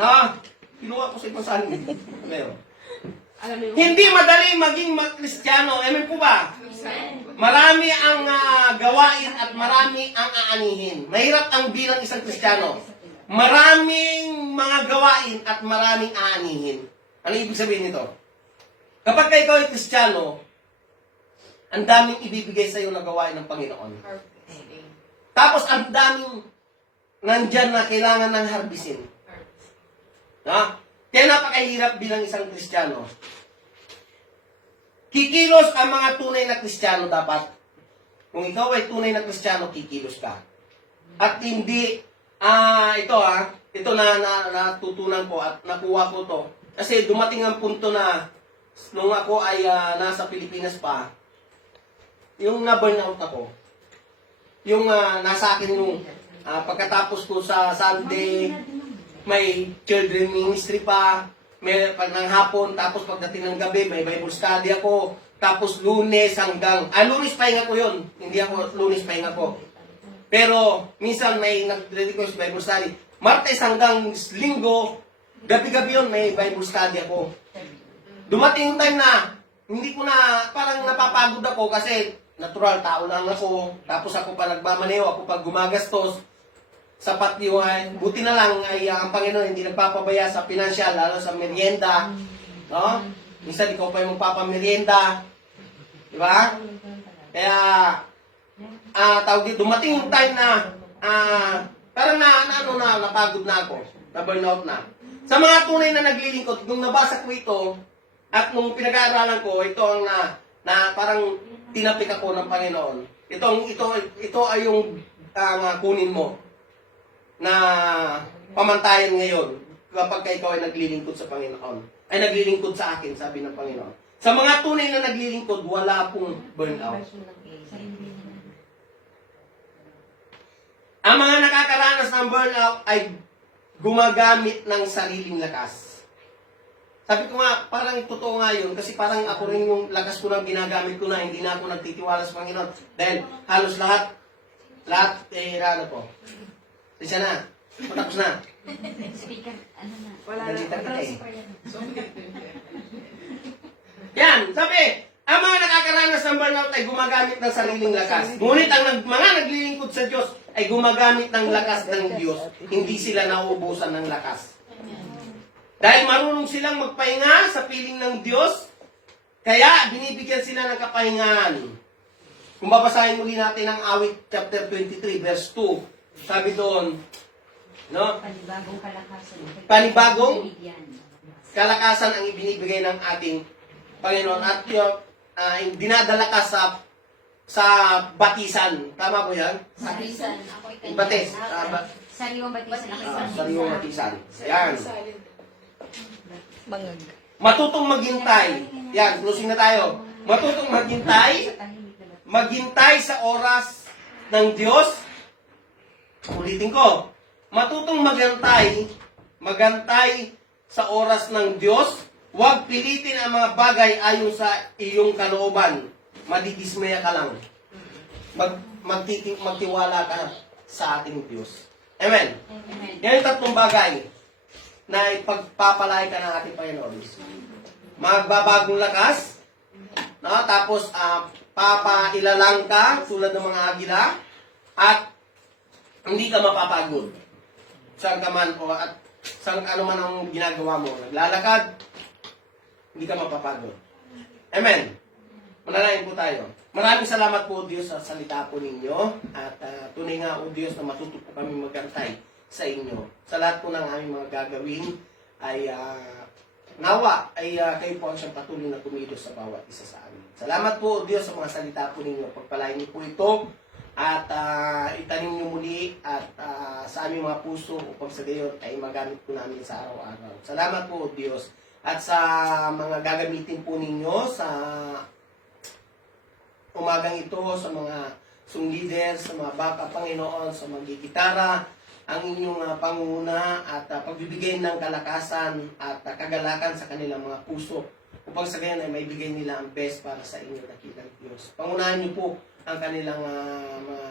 Na, kinuha ko sa ibang salin. Meron. Alam mo yung... Hindi madali maging Kristiyano. Amen po ba? Marami ang gawain at marami ang aanihin. Mahirap ang bilang isang Kristiyano. Maraming mga gawain at maraming aanihin. Ano ibig sabihin nito? Kapag ikaw ay Kristiyano, ang daming ibibigay sa iyo na gawain ng Panginoon. Tapos ang daming nandyan na kailangan ng harbisin. Ha? Kaya napakahirap bilang isang Kristiyano. Kikilos ang mga tunay na Kristiyano dapat. Kung ikaw ay tunay na Kristiyano, kikilos ka. At hindi, ito na natutunan ko at nakuha ko to. Kasi dumating ang punto na nung ako ay nasa Pilipinas pa, yung na-burnout ako, yung nasa akin yung pagkatapos ko sa Sunday, may children ministry pa, may pag ng hapon, tapos pagdating ng gabi, may Bible study ako, tapos Lunes hanggang, Lunes pahinga ko yun, hindi ako Lunes pahinga ko. Pero minsan may nag-request Bible study, Martes hanggang Linggo, gabi-gabi yun, may Bible study ako. Dumating yung time na, hindi ko na, parang napapagod ako kasi natural, tao lang ako, tapos ako pa nagmamaneho, ako pa gumagastos, sapat yung, buti na lang ay ang Panginoon hindi nagpapabaya sa financial, lalo sa merienda, no? Minsan ikaw pa yung magpapamerienda, di ba? Kaya, tawag dito, dumating yung time na, parang napagod na ako, na-burnout na. Sa mga tunay na naglilingkod, nung nabasa ko ito, at nung pinag-aaralan ko, ito ang na parang tinapik ako ng Panginoon. Ito ay yung kunin mo na pamantayan ngayon kapag ikaw ay naglilingkod sa Panginoon. Ay naglilingkod sa akin, sabi ng Panginoon. Sa mga tunay na naglilingkod, wala pong burnout. Ang mga nakakaranas ng burnout ay gumagamit ng sariling lakas. Sabi ko nga, parang totoo nga yun, kasi parang ako rin yung lakas ko na ginagamit ko na, hindi na ako nagtitiwala sa Panginoon. Dahil halos lahat, ano po. Isa na, matapos na. Speaker, ano na? Wala na. Nalita kita eh. Yan, sabi, ang mga nakakaranas ng burnout ay gumagamit ng sariling lakas. Ngunit ang mga naglilingkod sa Diyos ay gumagamit ng lakas ng Diyos. Hindi sila nauubusan ng lakas. Dahil marunong silang magpahinga sa piling ng Diyos, kaya binibigyan sila ng kapahingaan. Kung babasahin muli natin ang Awit chapter 23, verse 2, sabi doon, no? Panibagong kalakasan. Panibagong kalakasan ang ibinibigay ng ating Panginoon. At dinadala ka sa batisan. Tama po yan? Batisan. Ako'y kanya. Batis. Sariwang batisan. Sariwang batisan. Ayan. Bangag. Matutong maghintay. Yan, closing na tayo. Matutong maghintay. Maghintay sa oras ng Diyos. Ulitin ko. Matutong magantay sa oras ng Diyos. Huwag pilitin ang mga bagay ayon sa iyong kalooban. Madidismaya ka lang. Magtiwala ka sa ating Diyos. Amen. Yan yung tatlong bagay na ipagpapalay ka ng ating Panginoon. Magbabagong lakas, no? Tapos papailalang ka tulad ng mga agila, at hindi ka mapapagod. Saan ka man o at saan ano man ang ginagawa mo. Naglalakad, hindi ka mapapagod. Amen. Manalangin po tayo. Maraming salamat po, Diyos, sa salita po ninyo. At tunay nga, O Diyos, na matuto po kami magantay sa inyo. Sa lahat po ng aming mga gagawin ay nawa ay kayo po ang siyang patuloy na kumilos sa bawat isa sa amin. Salamat po, Diyos, sa mga salita po ninyo. Pagpalain niyo po ito at itanim niyo muli at sa aming mga puso upang sa gayon ay magamit po namin sa araw-araw. Salamat po, Diyos. At sa mga gagamitin po ninyo sa umagang ito, sa mga song leaders, sa mga baka Panginoon, sa mga gitara, ang inyong pangunguna at pagbibigay ng kalakasan at kagalakan sa kanilang mga puso upang sa gayon ay maibigay nila ang best para sa inyo, dakilang Diyos. Pangunahan niyo po ang kanilang mga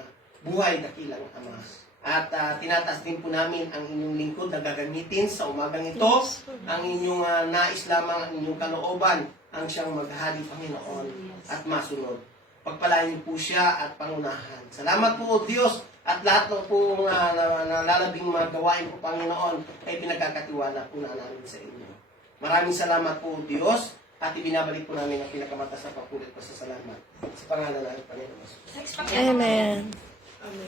buhay, dakilang Ama. At tinataas din po namin ang inyong lingkod na gagamitin sa umagang ito. Ang inyong nais lamang, ang inyong kalooban, ang siyang maghari, Panginoon, at masunod. Pagpalain po siya at pangunahan. Salamat po, O Diyos, at lahat ng po nalalabing mga gawain po, Panginoon, ay pinagkakatiwala po na namin sa inyo. Maraming salamat po, O Diyos, at ibinabalik po namin ang pinakamataas na papulit po sa salamat. Sa pangalan ng Panginoon. Amen.